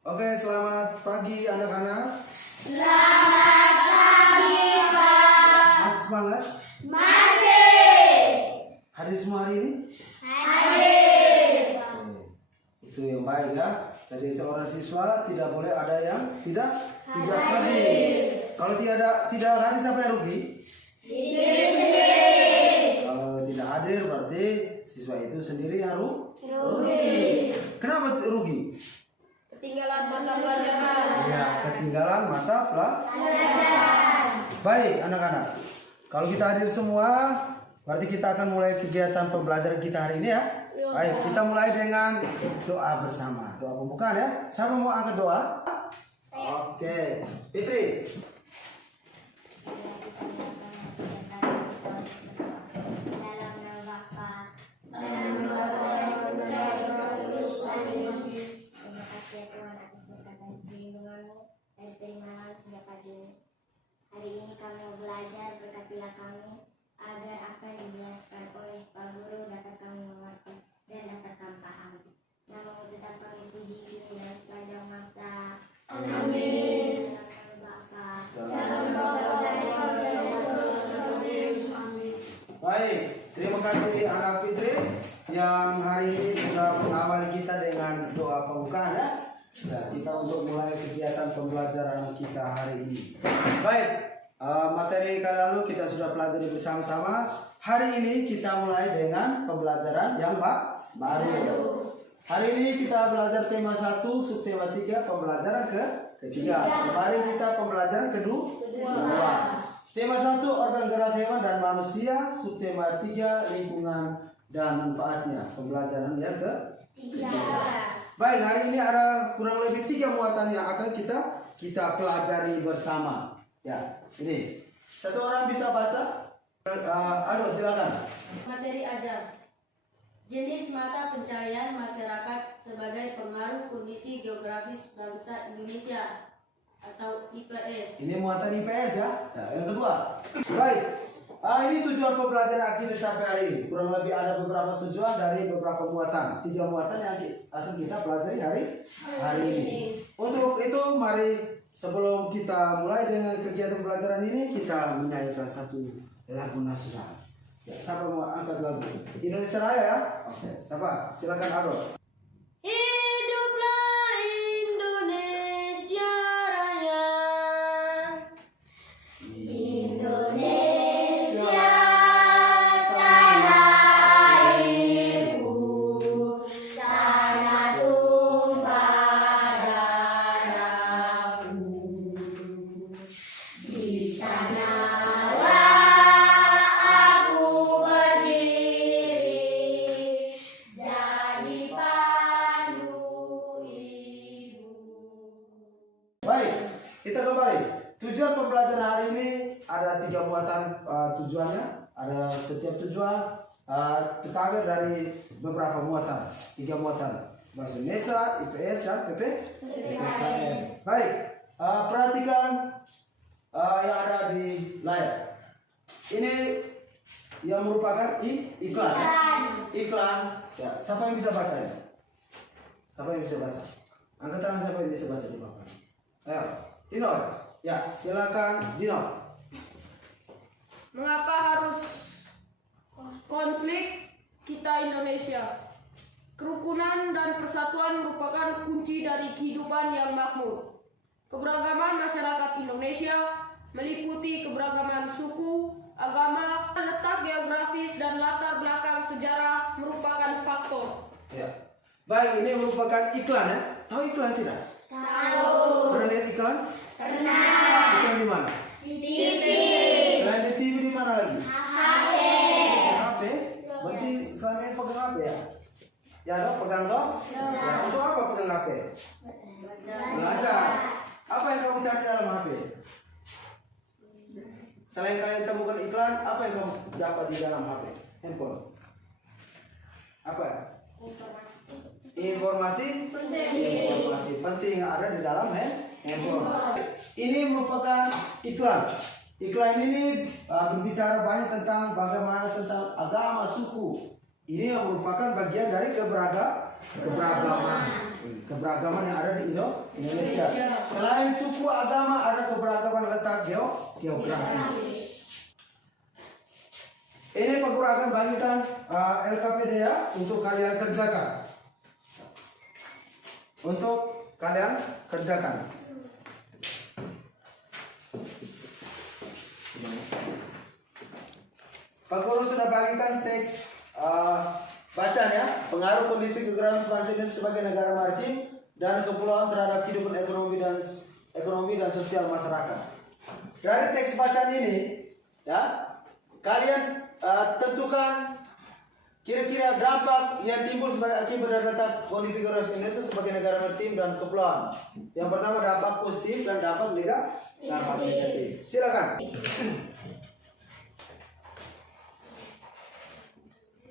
Oke, selamat pagi anak-anak. Selamat pagi, Pak. Masih semangat? Masih. Hadir semua hari ini? Hadir. Itu yang baik ya. Jadi seorang siswa tidak boleh ada yang tidak hadir. Kalau tidak hadir, siapa yang rugi? Diri sendiri. Kalau tidak hadir berarti siswa itu sendiri yang Rugi. Kenapa rugi? Ketinggalan mata pelajaran. Ya, ketinggalan mata Pelajaran. Baik anak-anak. Kalau kita hadir semua, berarti kita akan mulai kegiatan pembelajaran kita hari ini ya. Baik, kita mulai dengan doa bersama. Doa pembukaan ya. Siapa mau angkat doa? Oke, Fitri. Hari ini kami mau belajar, berkatilah kami agar apa yang dijelaskan oleh Pak Guru dapat kami mengerti dan dapat kami pahami. Namamu tetap kami puji kini dan sepanjang masa. Amin. Baik, terima kasih anak Fitri yang hari ini sudah mengawali kita dengan doa pembukaan ya. Nah, kita untuk mulai kegiatan pembelajaran kita hari ini. Baik, materi kali lalu kita sudah pelajari bersama-sama. Hari ini kita mulai dengan pembelajaran yang baru. Hari ini kita belajar tema 1, subtema 3, pembelajaran ketiga. Kemarin kita pembelajaran kedua. Tema 1, organ gerak hewan dan manusia. Subtema 3, lingkungan dan manfaatnya. Pembelajaran yang ketiga. Baik, hari ini ada kurang lebih 3 muatan yang akan kita pelajari bersama. Ya, ini. Satu orang bisa baca? Aduh, silakan. Materi ajar. Jenis mata pencaharian masyarakat sebagai pengaruh kondisi geografis bangsa Indonesia atau IPS. Ini muatan IPS ya. Ya, yang kedua. Baik. Ini tujuan pembelajaran kita sampai hari ini. Kurang lebih ada beberapa tujuan dari beberapa muatan. 3 muatan yang akan kita pelajari hari ini. Untuk itu, mari sebelum kita mulai dengan kegiatan pembelajaran ini, kita menyanyikan satu lagu nasional. Ya, siapa mau angkat lagu? Indonesia Raya ya? Oke, siapa? Silakan Ado. Hiduplah Indonesia Raya. Indonesia tanah airku, tanah tumpah darahku. Di sanalah aku berdiri, jadi pandu ibu. Baik, kita kembali. Tujuan pembelajaran hari ini ada 3 muatan tujuannya. Ada setiap tujuan terkait dari beberapa muatan. 3 muatan. Bahasa Indonesia, IPS dan PPKN. Baik, perhatikan yang ada di layar. Ini yang merupakan iklan. Ya? Iklan. Ya, siapa yang bisa baca ya? Siapa yang bisa baca? Angkat tangan siapa yang bisa baca di bawah. Ayo, Dino. Ya, silakan Dino. Mengapa harus konflik kita Indonesia? Kerukunan dan persatuan merupakan kunci dari kehidupan yang makmur. Keberagaman masyarakat Indonesia meliputi keberagaman suku, agama, letak geografis, dan latar belakang sejarah merupakan faktor. Ya. Baik, ini merupakan iklan ya. Tahu iklan tidak? Tahu. Pernah lihat iklan? Pernah. Iklan di mana? Di TV. Selain di TV di mana lagi? HP. HP. Berarti selama ini pegang HP ya? Ya toh, pegang toh? Ya, untuk apa pegang HP? Belajar. Apa yang kamu cari dalam HP? Selain kalian temukan iklan, apa yang kamu dapat di dalam HP? Handphone. Apa? Informasi penting yang ada di dalam handphone. Ini merupakan iklan. Iklan ini berbicara banyak tentang bagaimana tentang agama, suku. Ini yang merupakan bagian dari keberagaman. Keberagaman yang ada di Indonesia. Selain suku agama ada keberagaman letak geografis. Ini Pak Guru akan bagikan LKPD ya untuk kalian kerjakan. Untuk kalian kerjakan. Pak Guru sudah bagikan teks bacanya, pengaruh kondisi geografis bangsa Indonesia sebagai negara maritim dan kepulauan terhadap kehidupan ekonomi dan sosial masyarakat. Dari teks bacaan ini, ya, kalian tentukan kira-kira dampak yang timbul sebagai akibat dari letak kondisi geografis Indonesia sebagai negara maritim dan kepulauan. Yang pertama dampak positif dan dampak negatif. Silakan.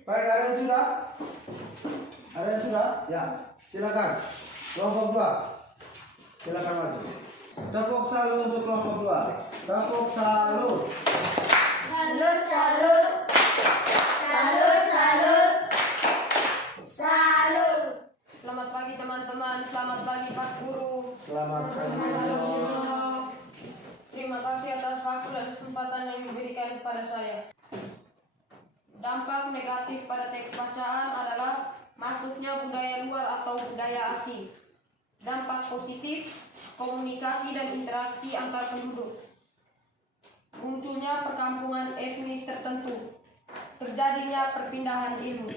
Baik, ada yang sudah? Ada yang sudah? Ya, silakan. Kelompok 2. Silakan maju. Tepuk salut untuk kelompok 2. Tepuk salut. Salut, salut. Salut, salut. Salut. Selamat pagi teman-teman, selamat pagi Pak Guru. Selamat pagi. Terima kasih atas waktu dan kesempatan yang diberikan kepada saya. Dampak negatif pada teks bacaan adalah masuknya budaya luar atau budaya asing. Dampak positif, komunikasi dan interaksi antar penduduk. Munculnya perkampungan etnis tertentu. Terjadinya perpindahan ilmu.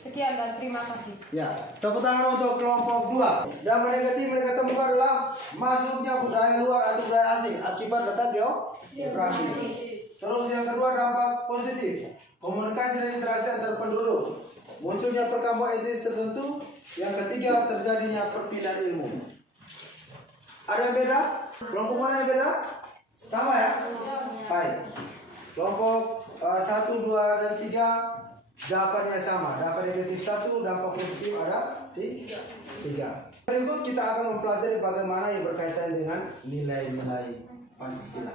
Sekian dan terima kasih. Ya, tepuk tangan untuk kelompok 2. Dampak negatif mereka temukan adalah masuknya budaya luar atau budaya asing akibat letak geografis. Terus yang kedua dampak positif, komunikasi dan interaksi antar penduduk. Munculnya perkampungan etnis tertentu. Yang ketiga terjadinya perpindahan ilmu. Ada yang beda? Kelompok mana yang beda? Sama ya? Baik. Kelompok 1, 2, dan 3 jawabannya sama. Dampak negatif 1, dampak positif ada 3. Berikut kita akan mempelajari bagaimana yang berkaitan dengan nilai-nilai Pancasila.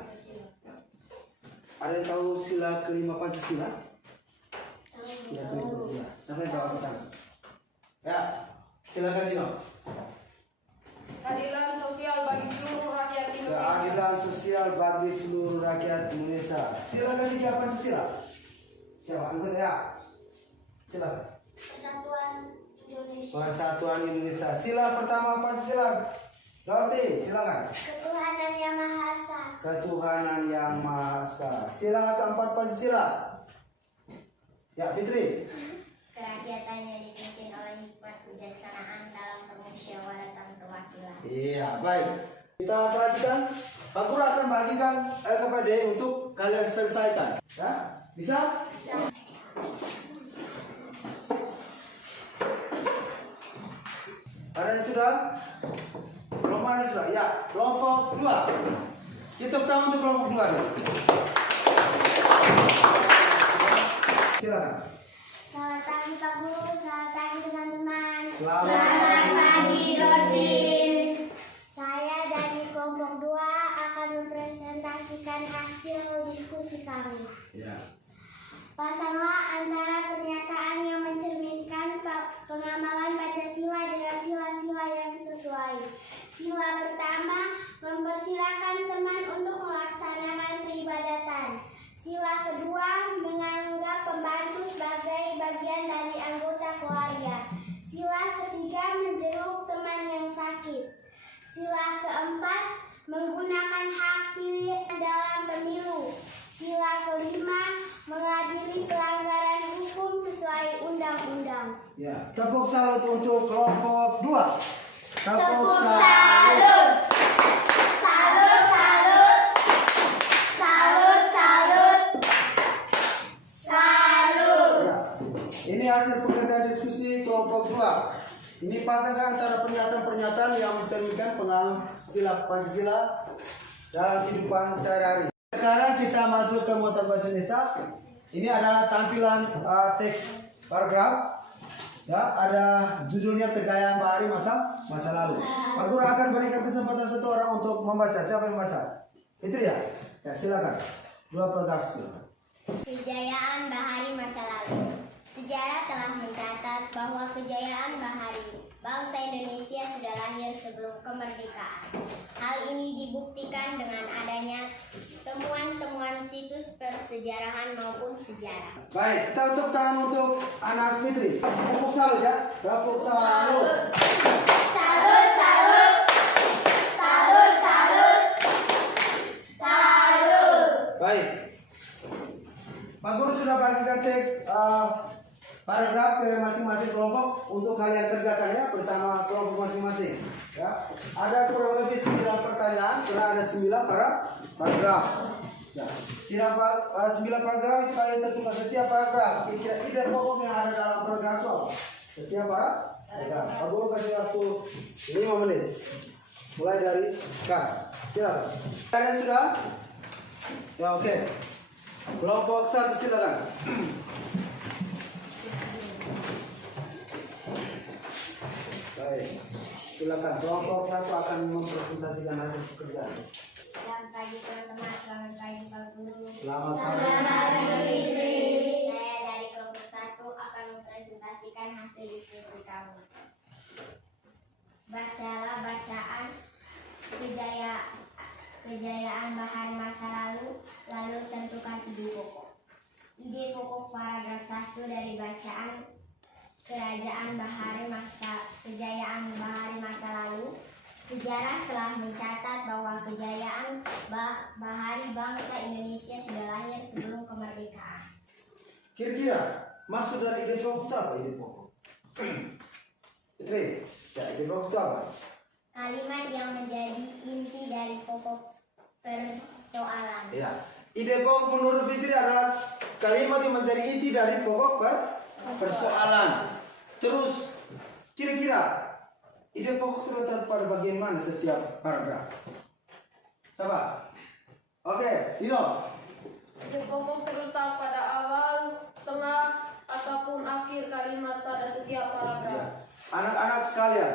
Ada yang tahu sila kelima Pancasila? Sila kelima Pancasila. Siapa yang tahu apa tangan? Ya, silakan Dino. Keadilan sosial bagi seluruh rakyat Indonesia. Keadilan sosial bagi seluruh rakyat Indonesia. Sila ketiga Pancasila. Siapa? Angkat ya. Silakan. Persatuan Indonesia. Persatuan Indonesia. Sila pertama Pancasila. Dorothy, silakan. Ketuhanan Yang Maha Esa. Ketuhanan Yang Maha Esa. Sila keempat Pancasila. Ya, Fitri. Kerakyatan yang dipimpin oleh hikmat kebijaksanaan dalam permusyawaratan perwakilan. Iya, baik. Kita perhatikan. Pak Guru akan bagikan LKPD untuk kalian selesaikan. Ya, bisa? Ada yang sudah? Belum ada yang sudah? Ya, kelompok 2. Kita pertama untuk kelompok 2 nih. Silakan. Selamat pagi Pak Guru, selamat pagi teman-teman. Selamat pagi, Dortin. Saya dari kelompok 2 akan mempresentasikan hasil diskusi kami. Ya. Pasanglah antara pernyataan yang mencerminkan pengamalan Pancasila dengan sila-sila yang sesuai. Sila pertama, mempersilahkan teman untuk melaksanakan peribadatan. Sila kedua, menganggap pembantu sebagai bagian dari anggota keluarga. Sila ketiga, menjenguk teman yang sakit. Sila keempat, menggunakan hak pilih dalam pemilu. Sila kelima, mengadili pelanggaran hukum sesuai undang-undang. Ya, tepuk salut untuk kelompok 2. Tepuk salut. Salut, salut. Salut, salut. Salut. Ya. Ini hasil pekerjaan diskusi kelompok 2. Ini pasangan antara pernyataan-pernyataan yang mencerminkan pengaruh sila Pancasila dalam kehidupan sehari-hari. Sekarang kita masuk ke muatan bahasa Indonesia. Ini adalah tampilan teks paragraf. Ya, ada judulnya kejayaan bahari masa lalu. Pak Guru akan berikan kesempatan satu orang untuk membaca. Siapa yang membaca? Itu ya. Ya, silakan. 2 paragraf silakan. Kejayaan bahari masa lalu. Sejarah telah mencatat bahwa kejayaan bahari bangsa Indonesia sudah lahir sebelum kemerdekaan. Hal ini dibuktikan dengan adanya temuan-temuan situs persejarahan maupun sejarah. Baik, kita tepuk tangan untuk anak Fitri. Tepuk salut ya. Tepuk salut. Salut, salut. Salut, salut. Salut. Baik. Pak Guru sudah bagikan teks paragraf ke masing-masing kelompok untuk kalian kerjakan ya bersama kelompok masing-masing. Ya. Ada kurang lebih 9 pertanyaan karena ada 9 paragraf. Ya. 9 paragraf itu kalian tentukan setiap paragraf. Kira-kira ide pokok yang ada dalam paragraf itu apa? Setiap paragraf. Pak Guru kasih waktu 5 menit. Mulai dari sekarang. Silakan. Kalian sudah? Ya oke. Kelompok 1 silakan. Baik, silakan. Kelompok 1 akan mempresentasikan hasil pekerjaan. Selamat pagi teman-teman, selamat pagi Pak Guru. Selamat pagi. Saya dari kelompok 1 akan mempresentasikan hasil diskusi kami. Bacalah bacaan kejayaan bahari masa lalu tentukan ide pokok. Ide pokok paragraf 1 dari bacaan kejayaan bahari masa lalu. Sejarah telah mencatat bahwa kejayaan bahari bangsa Indonesia sudah lahir sebelum kemerdekaan. Kira-kira maksud dari ide pokok itu apa? Ide pokok. Fitri, ya ide pokok itu apa? Kalimat yang menjadi inti dari pokok persoalan. Ya, ide pokok menurut Fitri adalah kalimat yang menjadi inti dari pokok persoalan. Terus, kira-kira ide pokok terletak pada bagian mana setiap paragraf? Coba. Oke, Dino. Ide pokok terletak pada awal, tengah, ataupun akhir kalimat pada setiap paragraf. Ya. Anak-anak sekalian,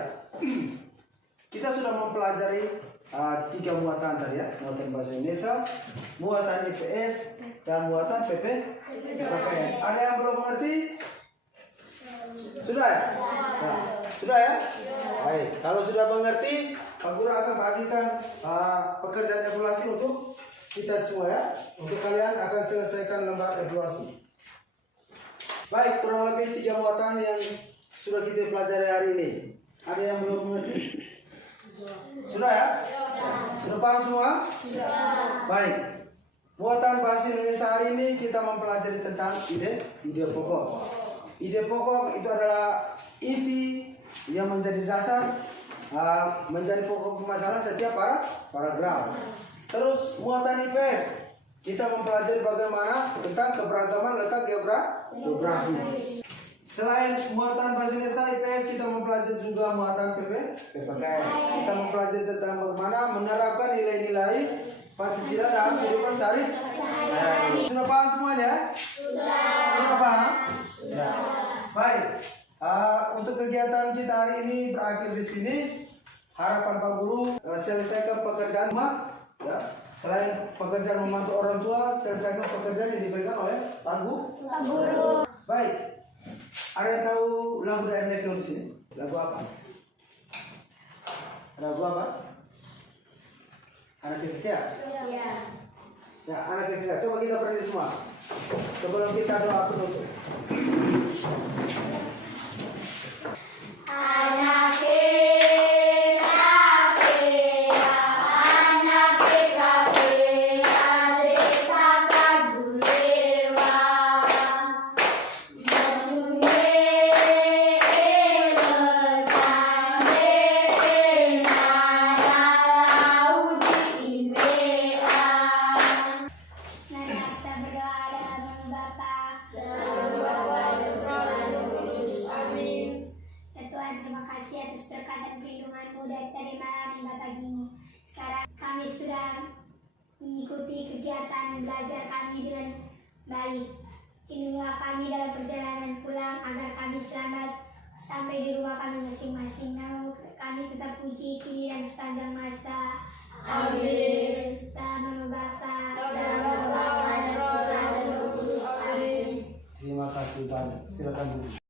kita sudah mempelajari 3 muatan tadi ya, muatan bahasa Indonesia, muatan IPS, dan muatan PPKN. Ada yang belum mengerti? Sudah ya? Nah, sudah ya? Baik, kalau sudah mengerti, Pak Guru akan bagikan pekerjaan evaluasi untuk kita semua ya. Untuk kalian akan selesaikan lembar evaluasi. Baik, kurang lebih 3 muatan yang sudah kita pelajari hari ini. Ada yang belum mengerti? Sudah ya? Sudah paham semua? Baik. Muatan bahasa Indonesia hari ini kita mempelajari tentang ide pokok. Ide pokok itu adalah inti yang menjadi dasar menjadi pokok masalah setiap paragraf. Terus muatan IPS kita mempelajari bagaimana tentang keberagaman letak geografis. Selain muatan bahasa Indonesia IPS, kita mempelajari juga muatan PPKN. Kita mempelajari tentang bagaimana menerapkan nilai-nilai Pancasila dalam kehidupan sehari-hari. Sudah paham semuanya? Sudah paham? Ya. Baik. Untuk kegiatan kita hari ini berakhir di sini. Harapan Pak Guru selesaikan pekerjaan rumah. Ya. Selain pekerjaan membantu orang tua, selesaikan pekerjaan yang diberikan oleh Pak Guru. Baik. Ada yang tahu lagu dari Michael di sini? Lagu apa? Lagu apa? Anak kecil? Ya, anak kecil. Coba kita berdiri semua. Sebelum kita doa penutup. Anak kami sudah mengikuti kegiatan belajar kami dengan baik. Lindungilah kami dalam perjalanan pulang agar kami selamat sampai di rumah kami masing-masing. Nama kami tetap puji kini dan sepanjang masa. Amin. Nama Bapa dan Putra dan Roh Kudus. Amin. Terima kasih banyak. Silakan Bu.